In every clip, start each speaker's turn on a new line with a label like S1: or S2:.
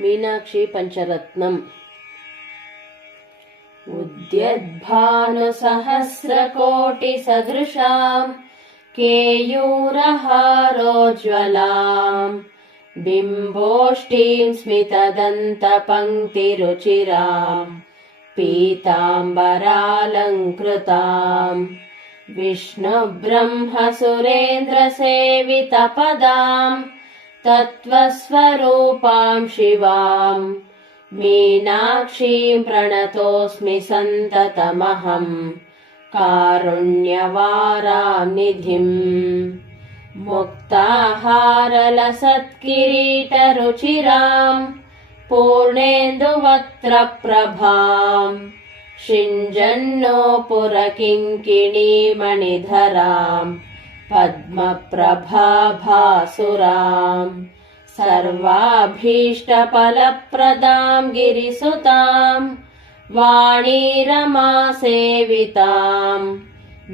S1: मीनाक्षी पञ्चरत्नम्। उद्यद्भानुसहस्रकोटिसदृशाम् केयूरहारोज्ज्वलाम्। बिम्बोष्टीम् स्मितदन्तपङ्क्तिरुचिराम् पीताम्बरालङ्कृताम्। विष्णुब्रह्मसुरेन्द्रसेवितपदाम् तत्त्वस्वरूपाम् शिवाम्। मीनाक्षीम् प्रणतोऽस्मि सन्ततमहम्। कारुण्यवाराम् निधिम्। मुक्ताहारलसत्किरीटरुचिराम्। पूर्णेन्दुवक्त्रप्रभाम्। शिञ्जन्नो पुरकिङ्किणीमणिधराम् पद्मप्रभाभासुराम् सर्वाभीष्टफलप्रदाम् गिरिसुताम् वाणीरमासेविताम्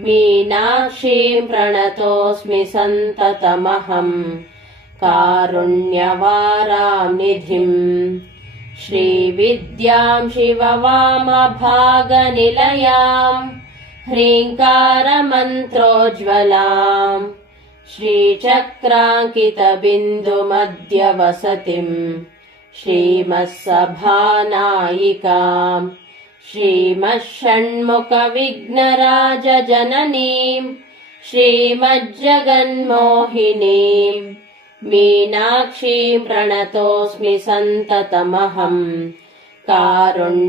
S1: मीनाक्षीम् प्रणतोऽस्मि सन्ततमहम् कारुण्यवाराम् निधिम् श्रीविद्याम् शिववामभागनिलयाम् ह्रीङ्कारमन्त्रोज्ज्वलाम् श्रीचक्राङ्कितबिन्दुमध्यवसतिम् श्रीमत्सभानायिकाम् श्रीमः षण्मुखविघ्नराजजननीम् श्रीमज्जगन्मोहिनीम् मीनाक्षीम् प्रणतोऽस्मि सन्ततमहम् कारुण्यवारानिधिम्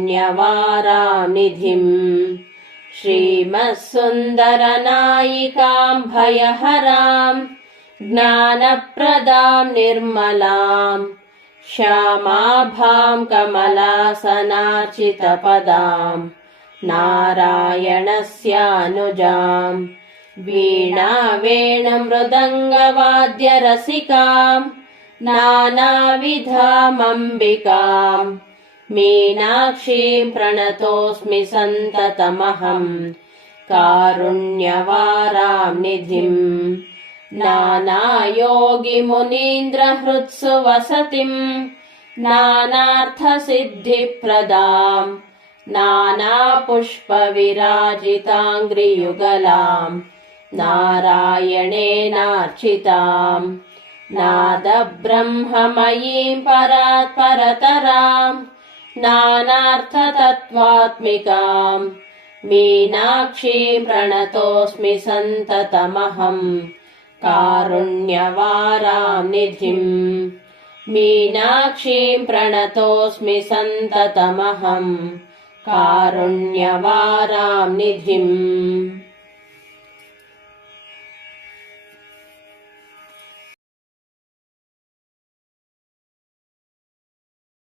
S1: श्रीमः सुन्दरनायिकाम् भयहराम् ज्ञानप्रदाम् निर्मलाम् श्यामाभाम् कमलासनार्चितपदाम् नारायणस्यानुजाम् वीणा वेणुमृदङ्गवाद्यरसिकाम् नानाविधामम्बिकाम् मीनाक्षीम् प्रणतोऽस्मि सन्ततमहम्। कारुण्यवाराम् निधिम्। नानायोगिमुनीन्द्रहृत्सु वसतिम् नानार्थसिद्धिप्रदाम्। नानापुष्पविराजिताङ्घ्रियुगलाम् नारायणेनार्चिताम्। नादब्रह्ममयीम् परात् परतराम् नानार्थतत्त्वात्मिकाम्। मीनाक्षीम् प्रणतोऽस्मि सन्ततमहम्। कारुण्यवाराम् निधिम्। मीनाक्षीम् प्रणतोऽस्मि सन्ततमहम्। कारुण्यवाराम् निधिम्